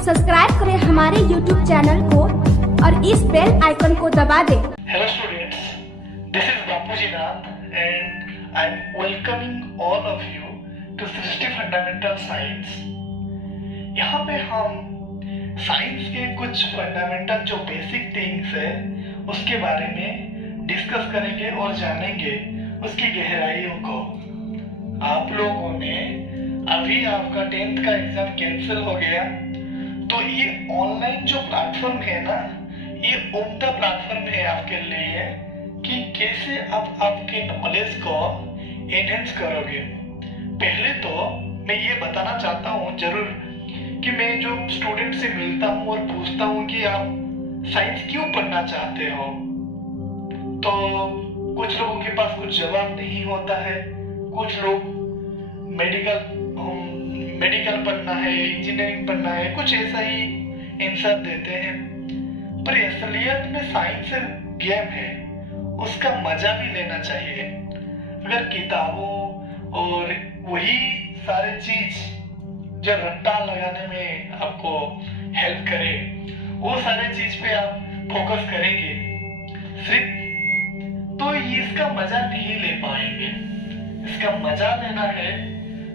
Subscribe करें हमारे YouTube channel को और इस बेल आइकन को दबा दें। Hello students, this is Bapuji Nath and I am welcoming all of you to Srishti Fundamental Science। यहाँ पे हम साइंस के कुछ फंडामेंटल जो बेसिक थिंग्स है उसके बारे में डिस्कस करेंगे और जानेंगे उसकी गहराइयों को। आप लोगों ने अभी आपका 10th का एग्जाम कैंसिल हो गया, तो ये ऑनलाइन जो प्लेटफॉर्म है ना, ये उम्दा प्लेटफॉर्म है आपके लिए कि कैसे आप आपके नॉलेज को एनहेंस करोगे। पहले तो मैं ये बताना चाहता हूँ जरूर कि मैं जो स्टूडेंट से मिलता हूँ और पूछता हूँ कि आप साइंस क्यों पढ़ना चाहते हो, तो कुछ लोगों के पास कुछ जवाब नहीं होता है। कुछ लोग मेडिकल पढ़ना है, इंजीनियरिंग पढ़ना है, कुछ ऐसा ही आंसर देते हैं। पर असलियत में साइंस गेम है, उसका मजा भी लेना चाहिए। अगर किताबों और वही सारे चीज जो रट्टा लगाने में आपको हेल्प करे, वो सारे चीज पे आप फोकस करेंगे सिर्फ, तो इसका मजा नहीं ले पाएंगे। इसका मजा लेना है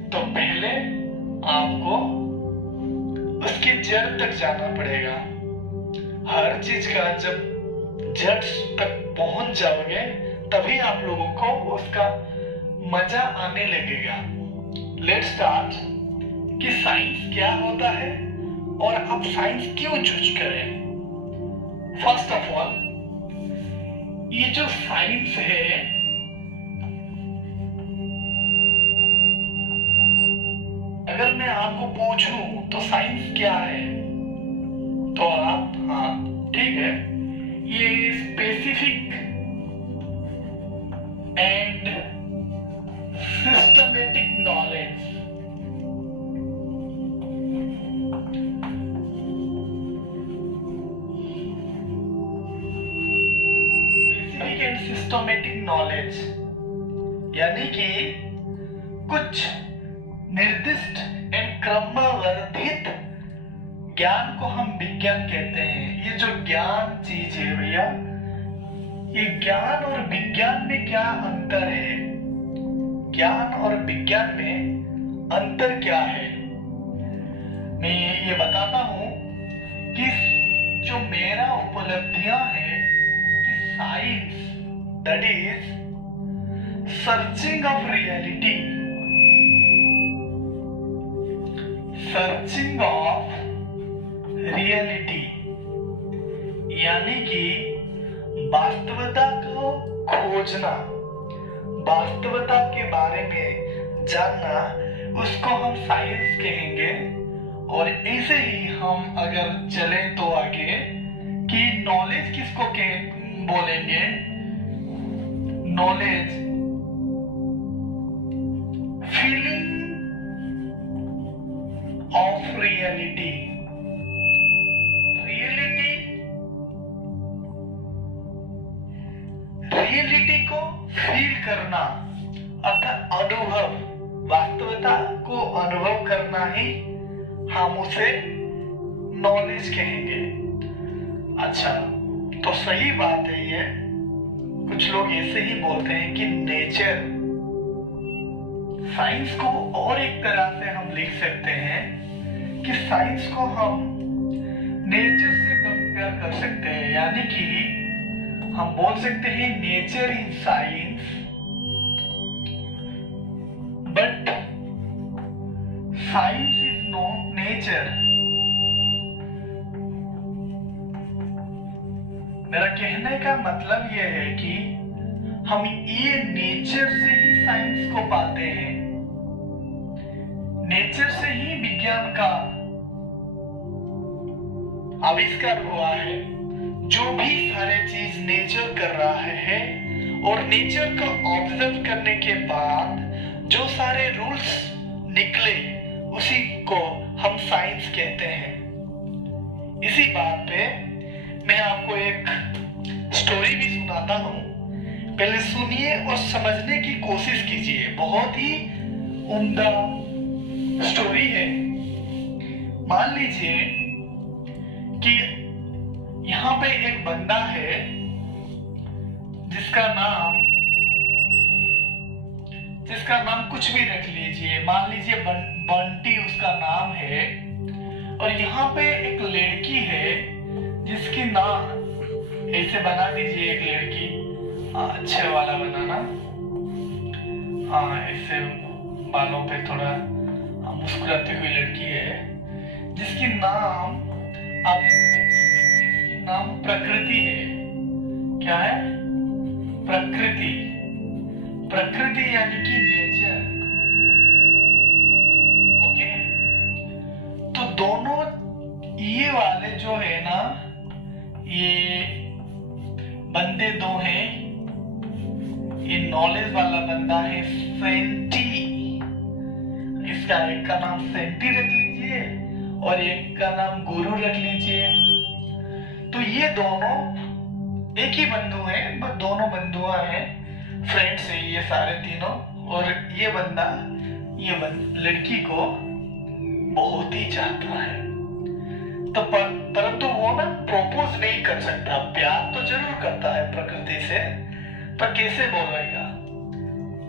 तो पहले आपको उसके जड़ तक जाना पड़ेगा। हर चीज का जब जड़ तक पहुंच जाओगे तभी आप लोगों को उसका मजा आने लगेगा। लेट्स स्टार्ट कि साइंस क्या होता है और आप साइंस क्यों चूज करें। फर्स्ट ऑफ ऑल, ये जो साइंस है, अगर मैं आपको पूछूं तो साइंस क्या है, तो आप हाँ ठीक है, ये specific and systematic knowledge, systematic knowledge यानी कि कुछ निर्दिष्ट एंड क्रमवर्धित ज्ञान को हम विज्ञान कहते हैं। ये जो ज्ञान चीज है भैया, ये ज्ञान और विज्ञान में क्या अंतर है, ज्ञान और विज्ञान में अंतर क्या है, मैं ये बताता हूं कि जो मेरा उपलब्धियां है कि science that is searching of reality, searching of reality यानी कि वास्तवता को खोजना, वास्तवता के बारे में जानना, उसको हम साइंस कहेंगे। और ऐसे ही हम अगर चले तो आगे कि नॉलेज किसको बोलेंगे, knowledge feeling of reality, reality को फील करना अर्थात अनुभव, वास्तवता को अनुभव करना ही हम उसे नॉलेज कहेंगे। अच्छा, तो सही बात है ये। कुछ लोग ऐसे ही बोलते हैं कि नेचर, साइंस को और एक तरह से हम लिख सकते हैं कि साइंस को हम नेचर से कंपेयर कर सकते हैं, यानी कि हम बोल सकते हैं nature is science but science is no nature. मेरा कहने का मतलब यह है कि हम ये नेचर से ही साइंस को पाते हैं, नेचर से ही विज्ञान का आविष्कार हुआ है। जो भी सारे चीज नेचर कर रहा है और नेचर को ऑब्जर्व करने के बाद जो सारे रूल्स निकले उसी को हम साइंस कहते हैं। इसी बात पे मैं आपको एक स्टोरी भी सुनाता हूँ, पहले सुनिए और समझने की कोशिश कीजिए। बहुत ही उम्दा स्टोरी है। मान लीजिए कि यहाँ पे एक बंदा है जिसका नाम कुछ भी रख लीजिए, मान लीजिए बंटी उसका नाम है। और यहाँ पे एक लड़की है जिसकी नाम, ऐसे बना दीजिए एक लड़की, अच्छे वाला बनाना, हाँ ऐसे बालों पे थोड़ा मुस्कुराती हुई लड़की है जिसकी नाम इसकी नाम प्रकृति है। क्या है? प्रकृति। प्रकृति यानी कि नेचर। ओके, तो दोनों ये वाले जो है ना, ये बंदे दो हैं। ये नॉलेज वाला बंदा है सेंटी, इसका एक का नाम सेंटी रख लीजिए और एक का नाम गुरु रख लीजिए। तो ये दोनों एक ही बंधु हैं, बस दोनों बंधुआ हैं, फ्रेंड्स हैं ये सारे तीनों। और ये बंदा लड़की को बहुत ही चाहता है, तो परंतु वो ना प्रपोज नहीं कर सकता। प्यार तो जरूर करता है प्रकृति से, पर कैसे बोलेगा?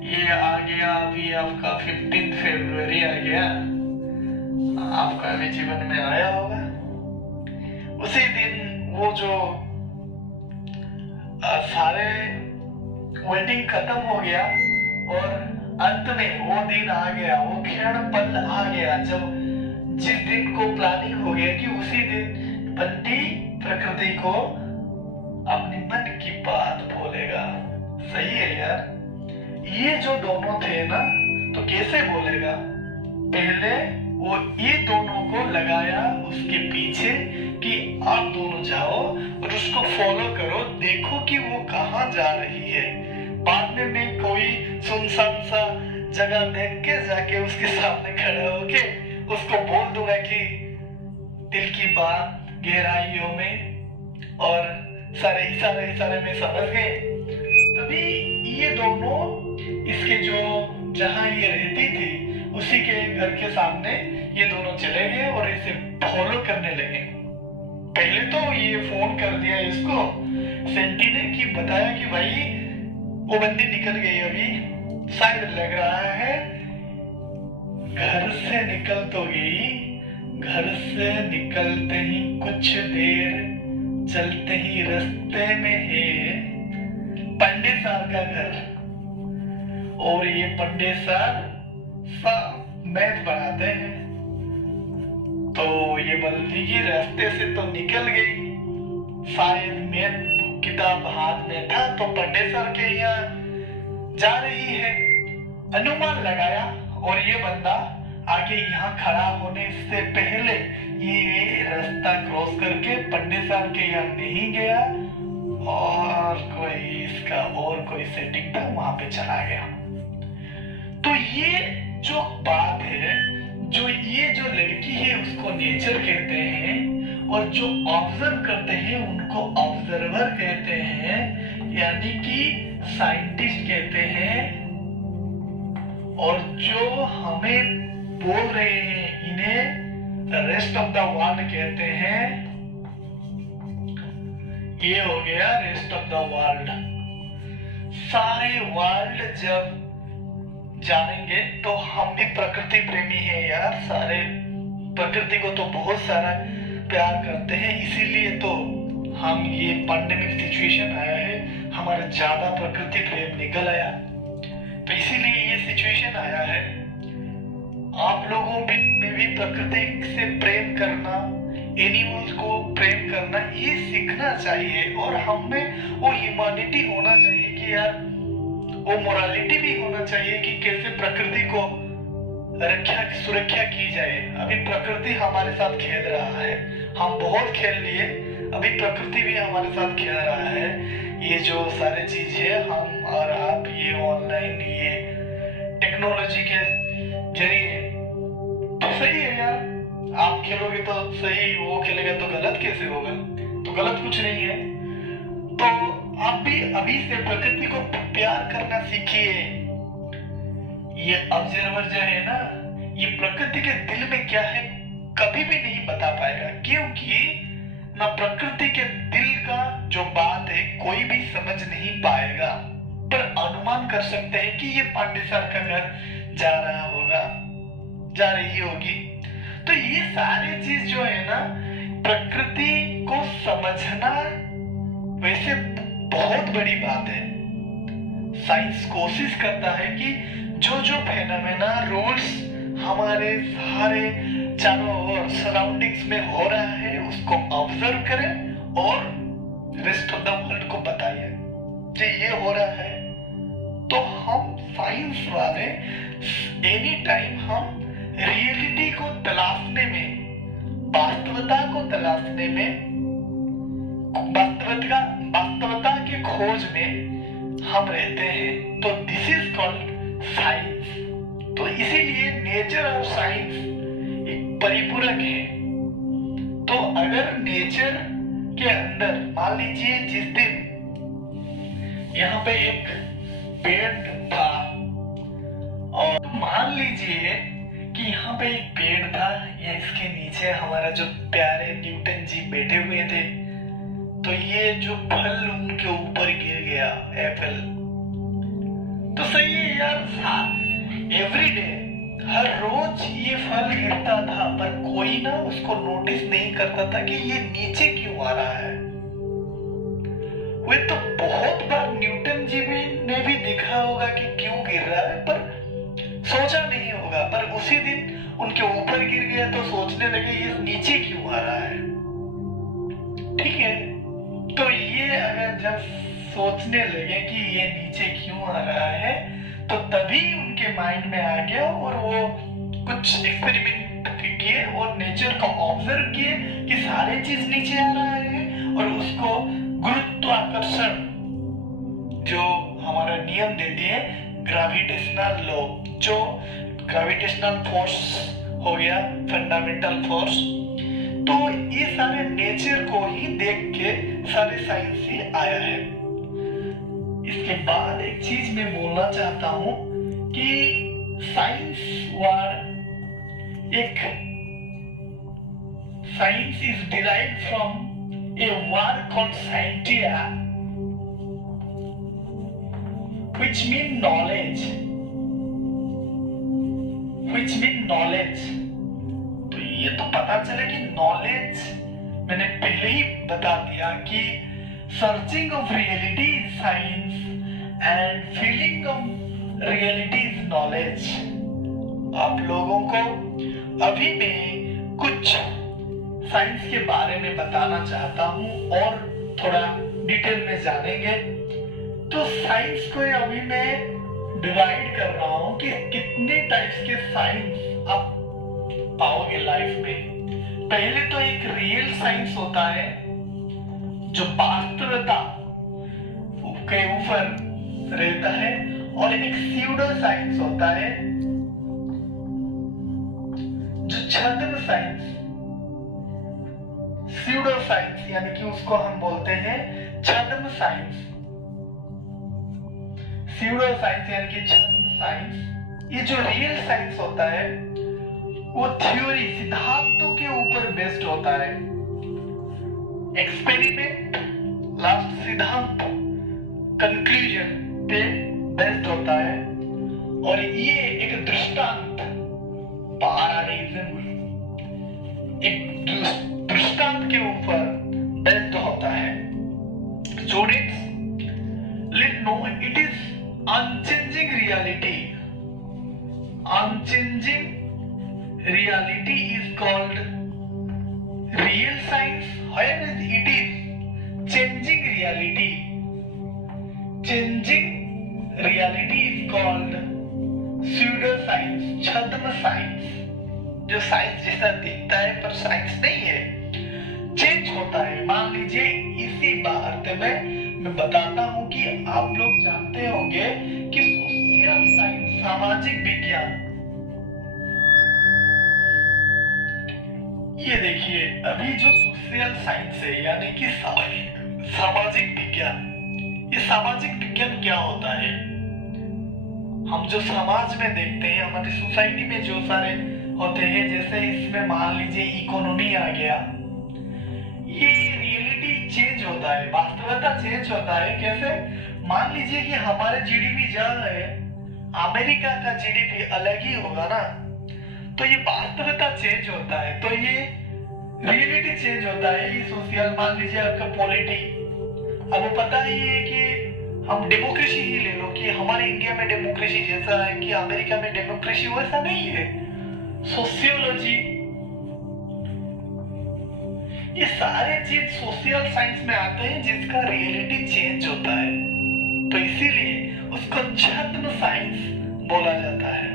ये आ गया अभी आपका 15 फरवरी आ गया, आपका भी जीवन में आया होगा। उसी दिन वो जो सारे वेडिंग खत्म हो गया और अंत में वो दिन आ गया, वो क्षण पल आ गया जब जिस दिन को प्लानिंग हो गया कि उसी दिन बंटी प्रकृति को अपनी मन की बात बोलेगा। सही है यार। ये जो दोनों थे ना, तो कैसे बोलेगा? पहले वो ये दोनों को लगाया उसके पीछे कि आप दोनों जाओ और उसको फॉलो करो, देखो कि वो कहाँ जा रही है। बाद में मैं कोई सुनसान सा जगह देख के जाके उसके सामने खड़ा होके उसको बोल दूंगा कि दिल की बात गहराइयों में, और सारे इशारे में समझ गए। तभी ये दोनों इसके जो जहां ये रहती थी उसी के घर के सामने ये दोनों चले गए और इसे फॉलो करने लगे। पहले तो ये फोन कर दिया इसको सेंटी ने कि बताया कि भाई वो बंदी निकल गई, अभी शायद लग रहा है घर से निकल तो गई। घर से निकलते ही कुछ देर चलते ही रास्ते में है पंडित साहब का घर, और ये पंडित साहब मैथ बनाते हैं। तो ये बंदी की रास्ते से तो निकल गई, शायद मैथ किताब हाथ में था तो पंडित सर के यहाँ जा रही है, अनुमान लगाया। और ये बंदा आगे यहाँ खड़ा होने से पहले ये रास्ता क्रॉस करके पंडित साहब के यहाँ नहीं गया और कोई सेटिंग था वहां पे चला गया। तो ये जो बात है, जो ये जो लड़की है उसको नेचर कहते हैं, और जो ऑब्जर्व करते हैं उनको ऑब्जर्वर कहते हैं, यानी कि साइंटिस्ट कहते हैं। और जो हमें बोल रहे हैं इन्हें रेस्ट ऑफ द वर्ल्ड कहते हैं। ये हो गया रेस्ट ऑफ द वर्ल्ड। सारे वर्ल्ड जब जानेंगे तो हम भी प्रकृति प्रेमी हैं यार, सारे प्रकृति को तो बहुत सारा प्यार करते हैं, इसीलिए तो हम ये पैंडेमिक सिचुएशन आया है, हमारा ज्यादा प्रकृति प्रेम निकल आया, तो इसीलिए ये सिचुएशन आया है। आप लोगों में भी प्रकृति से प्रेम करना, एनिमल्स को प्रेम करना ये सीखना चाहिए, और हम में वो ह्यूमैनिटी होना चाहिए कि यार वो मोरालिटी भी होना चाहिए कि कैसे प्रकृति को सुरक्षा की जाए। अभी प्रकृति हमारे साथ खेल रहा है, हम बहुत खेल लिए, अभी प्रकृति भी हमारे साथ खेल रहा है। ये जो सारे चीज है हम और आप, ये ऑनलाइन, ये टेक्नोलॉजी के जरिए, तो सही है यार। आप खेलोगे तो सही, वो खेलेगा तो गलत कैसे होगा? तो गलत कुछ नहीं है। तो आप भी अभी से प्रकृति को प्यार करना सीखिए। ये ऑब्जर्वर जो है ना, ये प्रकृति के दिल में क्या है कभी भी नहीं बता पाएगा, क्योंकि ना प्रकृति के दिल का जो बात है कोई भी समझ नहीं पाएगा, पर अनुमान कर सकते हैं कि ये पांडे सर का घर जा रहा होगा, जा रही होगी। तो ये सारी चीज जो है ना, प्रकृति को समझना वैसे बहुत बड़ी बात है। साइंस कोशिश करता है कि जो जो फेनोमेना रूल्स हमारे सारे चारों ओर सराउंडिंग्स में हो रहा है उसको ऑब्जर्व करें और रेस्ट ऑफ द वर्ल्ड को बताइए कि ये हो रहा है। तो हम साइंस वाले एनी टाइम हम रियलिटी को तलाशने में, वास्तवता को तलाशने में, वास्तवता के खोज में हम रहते हैं। तो दिस इज कॉल्ड साइंस। तो इसीलिए नेचर और साइंस एक परिपूरक है। तो अगर नेचर के अंदर मान लीजिए जिस दिन यहाँ पे एक पेड़ था और मान लीजिए कि यहाँ पे एक पेड़ था या इसके नीचे हमारा जो प्यारे न्यूटन जी बैठे हुए थे, तो ये जो फल उनके ऊपर गिर गया एप्पल, तो सही है यार, एवरीडे हर रोज ये फल गिरता था पर कोई ना उसको नोटिस नहीं करता था कि ये नीचे क्यों आ रहा है। वे तो बहुत बार न्यूटन जी ने भी देखा होगा कि क्यों गिर रहा है, पर सोचा नहीं होगा, पर उसी दिन उनके ऊपर गिर गया तो सोचने लगे ये नीचे क्यों आ रहा है। ठीक है, तो ये अगर जब सोचने लगे कि ये नीचे क्यों आ रहा है, तो तभी उनके माइंड में आ गया और वो कुछ एक्सपेरिमेंट किए और नेचर को ऑब्जर्व किए कि सारे चीज नीचे आ रहा है, और उसको गुरुत्वाकर्षण जो हमारा नियम देती है, ग्रेविटेशनल लॉ, जो ग्रेविटेशनल फोर्स हो गया, फंडामेंटल फोर्स, तो ये सारे नेचर को ही देख के सारे साइंस से आया है। इसके बाद एक चीज मैं बोलना चाहता हूं कि science is derived from a word called scientia, which mean knowledge। तो ये तो पता चले कि नॉलेज मैंने पहले ही बता दिया कि searching of reality is science and feeling of reality is knowledge. आप लोगों को अभी मैं कुछ साइंस के बारे में बताना चाहता हूं और थोड़ा डिटेल में जानेंगे। तो साइंस को अभी मैं डिवाइड कर रहा हूं कि कितने टाइप्स के साइंस आप पाओगे लाइफ में। पहले तो एक रियल साइंस होता है जो वास्तवता के ऊपर रहता है, और एक स्यूडो साइंस होता है जो छद्म साइंस, स्यूडो साइंस यानी कि उसको हम बोलते हैं छद्म साइंस। स्यूडो साइंस यानी कि छद्म साइंस। ये जो रियल साइंस होता है वो थ्योरी, सिद्धांतों के ऊपर बेस्ड होता है। एक्सपेरिमेंट, लास्ट सिद्धांत, कंक्लूजन पे बेस्ड होता है, और ये एक दृष्टांत, पैराडाइज्म, एक दृष्टांत के ऊपर बेस्ड होता है। Students, let know it is unchanging reality. Unchanging reality is called real science, whereas it is changing reality. Changing reality is called pseudo science, छद्म साइंस, जो साइंस जैसा दिखता है पर साइंस नहीं है, चेंज होता है। मान लीजिए इसी बात में मैं बताता हूं कि आप लोग जानते होंगे कि सोशल साइंस, सामाजिक विज्ञान, ये देखिए अभी जो सोशल साइंस है यानी कि सामाजिक विज्ञान, ये सामाजिक विज्ञान क्या होता है? हम जो समाज में देखते हैं, हमारी सोसाइटी में जो सारे होते हैं, जैसे इसमें मान लीजिए इकोनॉमी आ गया, ये होता है, वास्तविकता चेंज होता है। कैसे? मान लीजिए कि हमारे जीडीपी जहाँ है, अमेरिका का जीडीपी अलग ही होगा ना, तो ये वास्तविकता चेंज होता है, तो ये रियलिटी चेंज होता है। ये सोशल, मान लीजिए आपका पॉलिटी, अब पता ही है कि हम डेमोक्रेसी ही ले लो कि हमारे इंडिया में डेमोक्रेसी जैसा है कि अमेरिका में डेमोक्रेसी, वैसा नहीं है। सोशियोलॉजी, ये सारे चीज सोशल साइंस में आते हैं जिसका रियलिटी चेंज होता है, तो इसीलिए उसको छद्म साइंस बोला जाता है।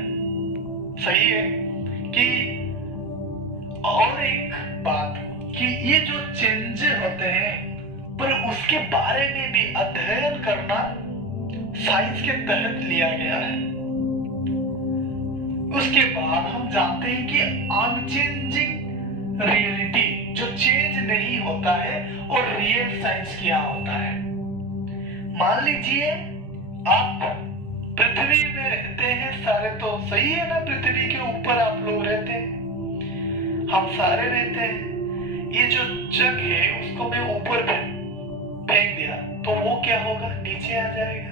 सही है कि और एक बात कि ये जो चेंज होते हैं पर उसके बारे में भी अध्ययन करना साइंस के तहत लिया गया है। उसके बाद हम जानते हैं कि अनचेंजिंग रियलिटी, जो चेंज नहीं होता है, और रियल साइंस क्या होता है। मान लीजिए आप पृथ्वी में रहते हैं सारे, तो सही है ना, पृथ्वी के ऊपर आप लोग रहते हैं, हम सारे रहते हैं। ये जो जग है उसको मैं ऊपर फेंक दिया तो वो क्या होगा? नीचे आ जाएगा।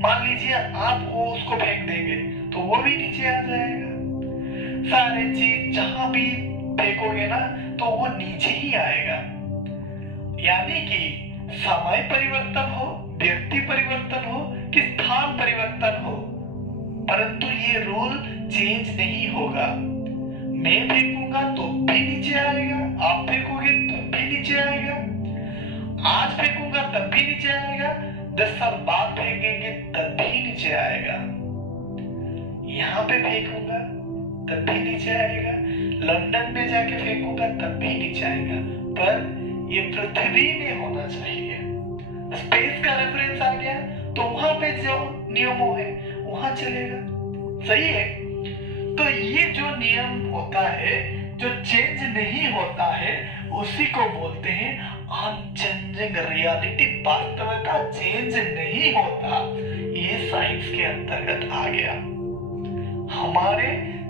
मान लीजिए आप वो उसको फेंक देंगे तो वो भी नीचे आ जाएगा। सारे चीज जहां भी फेंकोगे ना तो वो नीचे ही आएगा। यानी कि समय परिवर्तन हो, व्यक्ति परिवर्तन हो कि स्थान परिवर्तन हो, परंतु ये रूल चेंज नहीं होगा। मैं फेंकूंगा तो भी नीचे आएगा, आप फेंकोगे तब भी नीचे आएगा, आज फेंकूंगा तब भी नीचे आएगा, 10 साल बाद फेंकेंगे तब भी नीचे आएगा, यहाँ पे फेंकूंगा तब भी नीचे आएगा, लंदन में जाके फेंकूंगा तब भी नीचे आएगा। पर ये पृथ्वी में होना चाहिए। स्पेस का रेफरेंस आ गया तो वहां पे जो नियमों है वहां चलेगा। सही है? तो ये जो नियम होता है, जो चेंज नहीं होता है, उसी को बोलते हैं अनचेंजिंग रियलिटी। वास्तविकता चेंज नहीं होता, ये साइंस के अंतर्गत आ गया। हमारे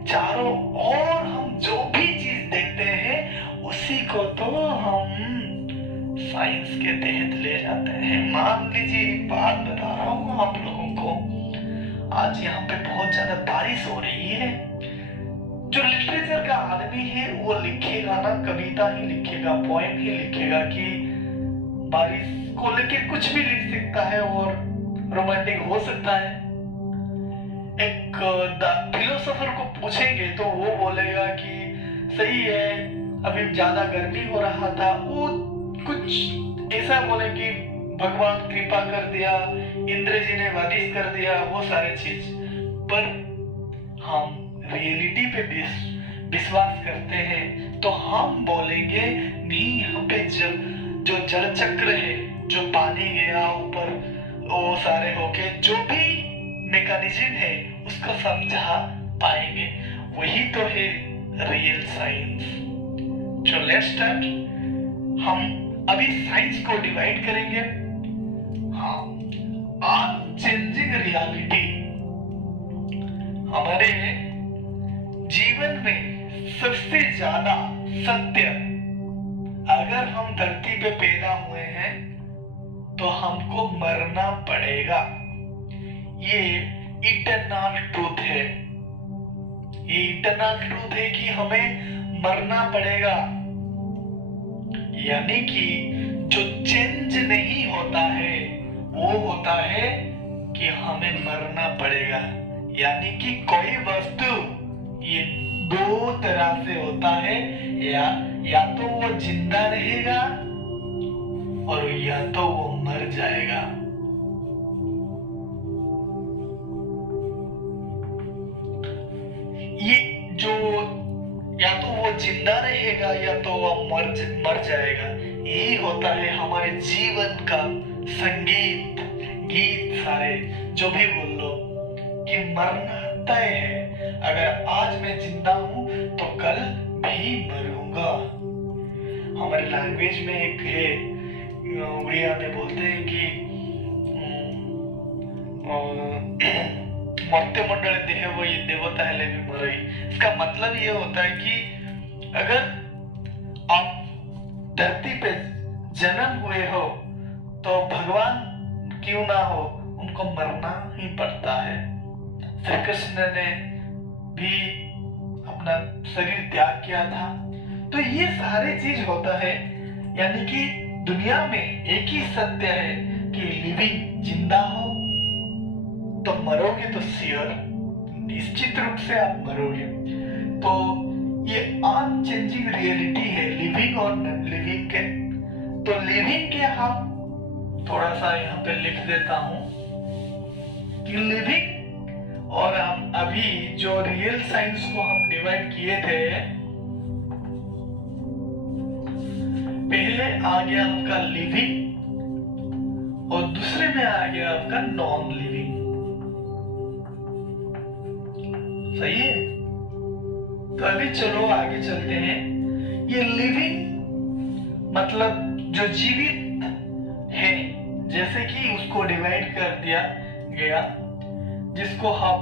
चारों ओर हम जो भी चीज देखते हैं उसी को तो हम साइंस के तहत ले जाते हैं। मान लीजिए एक बात बता रहा हूं आप लोगों को, आज यहाँ पे बहुत ज्यादा बारिश हो रही है। जो लिटरेचर का आदमी है वो लिखेगा ना, कविता ही लिखेगा, पोएम ही लिखेगा कि बारिश को लेके कुछ भी लिख सकता है और रोमांटिक हो सकता है। एक फिलोसोफर को पूछेंगे तो वो बोलेगा कि सही है, अभी ज्यादा गर्मी हो रहा था, वो कुछ ऐसा बोले कि भगवान कृपा कर दिया, इंद्र जी ने बारिश कर दिया, वो सारे चीज। पर हम रियलिटी पे विश्वास करते हैं तो हम बोलेंगे नहीं, यहाँ पे जो जल चक्र है, जो पानी गया ऊपर, वो सारे होके जो भी मैकेनिज्म है उसको समझा पाएंगे। वही तो है रियल साइंस। जो लेट्स स्टार्ट, हम अभी साइंस को डिवाइड करेंगे। हाँ, अनचेंजिंग रियलिटी हमारे जीवन में सबसे ज्यादा सत्य। अगर हम धरती पे पैदा हुए हैं तो हमको मरना पड़ेगा, ये इटरनल ट्रूथ है। ये इटरनल ट्रूथ है कि हमें मरना पड़ेगा। यानी कि जो चेंज नहीं होता है वो होता है कि हमें मरना पड़ेगा। यानी कि कोई वस्तु ये दो तरह से होता है, या तो वो जिंदा रहेगा और या तो वो मर जाएगा। ये जो या तो वो जिंदा रहेगा या तो वो मर जाएगा, यही होता है हमारे जीवन का संगीत, गीत सारे जो भी बोल लो कि मरना तय है। अगर आज मैं जिंदा हूं तो कल भी मरूंगा। हमारे लैंग्वेज में एक है, उड़िया में बोलते हैं कि मर्त्य मंडल देह वो ये देवता है ले भी मरई। इसका मतलब ये होता है कि अगर आप धरती पे जन्म हुए हो तो भगवान क्यों ना हो, उनको मरना ही पड़ता है। श्री कृष्ण ने भी अपना शरीर त्याग किया था। तो ये सारे चीज होता है, यानी कि दुनिया में एक ही सत्य है कि लिविंग, जिंदा हो तो मरोगे तो श्योर, निश्चित रूप से आप मरोगे। तो ये अनचेंजिंग रियलिटी है लिविंग और नॉन लिविंग के। तो लिविंग के हम थोड़ा सा यहाँ पे लिख देता हूं कि लिविंग, और हम अभी जो रियल साइंस को हम डिवाइड किए थे, पहले आ गया आपका लिविंग और दूसरे में आ गया आपका नॉन लिविंग। सही है? तो अभी चलो आगे चलते हैं। ये लिविंग मतलब जो जीवित है, जैसे कि उसको डिवाइड कर दिया गया, जिसको हम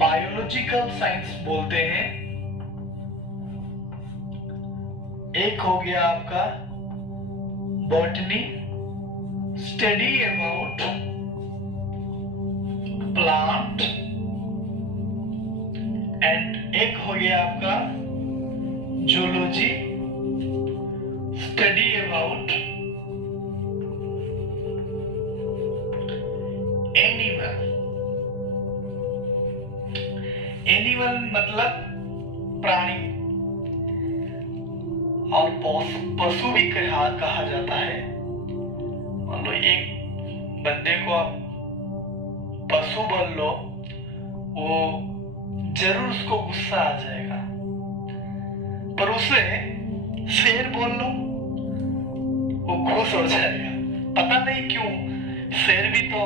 बायोलॉजिकल साइंस बोलते हैं। एक हो गया आपका botany, study about plant, and एक हो गया आपका zoology, study about animal. Animal मतलब प्राणी, और पशु भी कहा जाता है। मान लो एक बंदे को आप पशु बोल लो, वो जरूर उसको गुस्सा आ जाएगा, पर उसे शेर बोल लो, वो खुश हो जाएगा। पता नहीं क्यों, शेर भी तो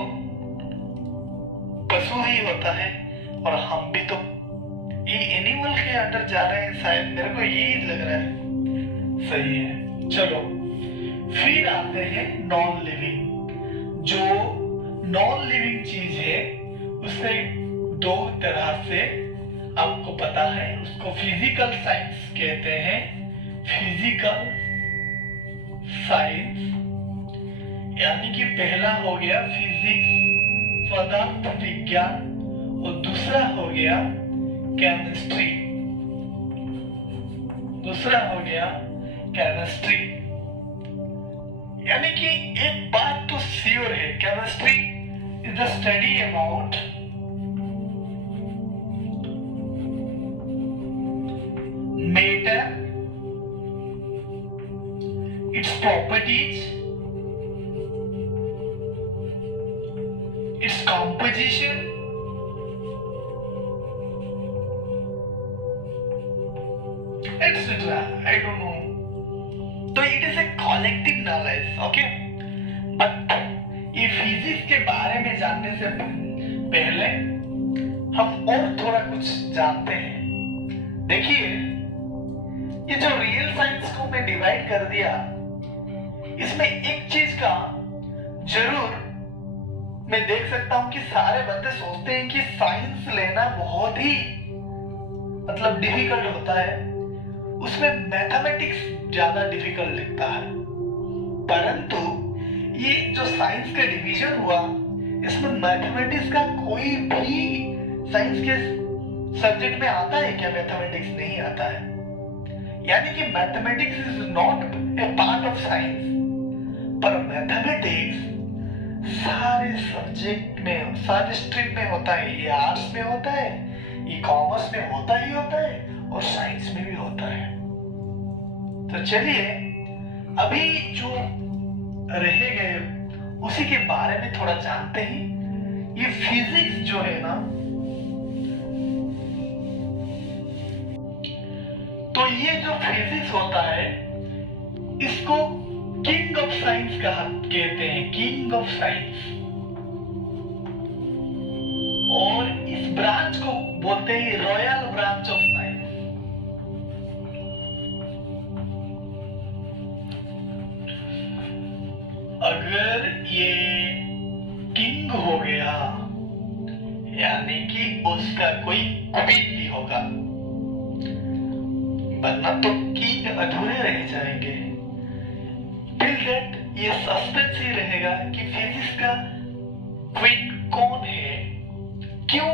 पशु ही होता है और हम भी तो ये एनिमल के अंदर जा रहे हैं, शायद मेरे को यही लग रहा है। सही है। चलो फिर आते हैं नॉन लिविंग। जो नॉन लिविंग चीज है उसे दो तरह से आपको पता है, उसको फिजिकल साइंस कहते हैं। फिजिकल साइंस यानी कि पहला हो गया फिजिक्स, पदार्थ विज्ञान, और दूसरा हो गया केमिस्ट्री। केमिस्ट्री यानी कि एक बात तो श्योर है, chemistry is the study about matter, its properties, it's composition, etc. I don't know. तो it is a collective knowledge, okay? But ये फिजिक्स के बारे में जानने से पहले हम और थोड़ा कुछ जानते हैं। देखिए, ये जो रियल साइंस को मैं डिवाइड कर दिया, इसमें एक चीज का जरूर मैं देख सकता हूं कि सारे बंदे सोचते हैं कि साइंस लेना बहुत ही मतलब डिफिकल्ट होता है, उसमें मैथमेटिक्स ज्यादा डिफिकल्ट दिखता है। परंतु ये जो साइंस का डिवीजन हुआ, इसमें मैथमेटिक्स का कोई भी साइंस के सब्जेक्ट में आता है क्या? मैथमेटिक्स नहीं आता है। यानी कि mathematics is not a part of science, पर मैथमेटिक्स सारे सब्जेक्ट में, सारे स्ट्रीम में होता है। ये आर्ट्स में होता है, ये कॉमर्स में होता ही होता है, और साइंस में भी होता है। तो चलिए अभी जो रह गए उसी के बारे में थोड़ा जानते हैं। ये फिजिक्स जो है ना, तो ये जो फिजिक्स होता है इसको किंग ऑफ साइंस कहते हैं, किंग ऑफ साइंस। और इस ब्रांच को बोलते हैं रॉयल ब्रांच ऑफ साइंस। अगर ये किंग हो गया यानी कि उसका कोई क्वीन भी होगा, वरना तो किंग अधूरे रह जाएंगे। टिल दैट ये सस्पेंस ही रहेगा कि फिजिक्स का क्वीन कौन है, क्यों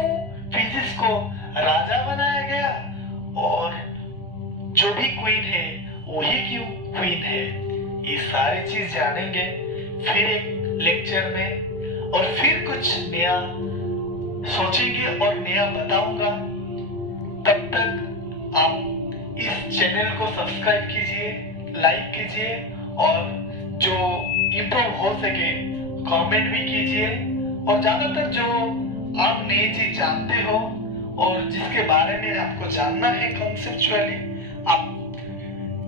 फिजिक्स को राजा बनाया गया और जो भी क्वीन है वही क्यों क्वीन है। ये सारी चीज जानेंगे फिर एक लेक्चर में, और फिर कुछ नया सोचेंगे और नया बताऊंगा। तब तक आप इस चैनल को सब्सक्राइब कीजिए, लाइक कीजिए, और जो इम्प्रूव हो सके कमेंट भी कीजिए। और ज्यादातर जो आप नई चीज जानते हो और जिसके बारे में आपको जानना है कॉन्सेप्चुअली, आप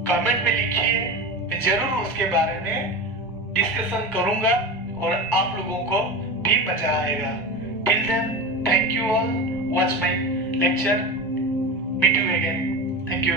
कमेंट में लिखिए, मैं जरूर उसके बारे में डिस्कशन करूंगा और आप लोगों को भी मजा आएगा। Till then, thank you all, watch my lecture, meet you again, thank you.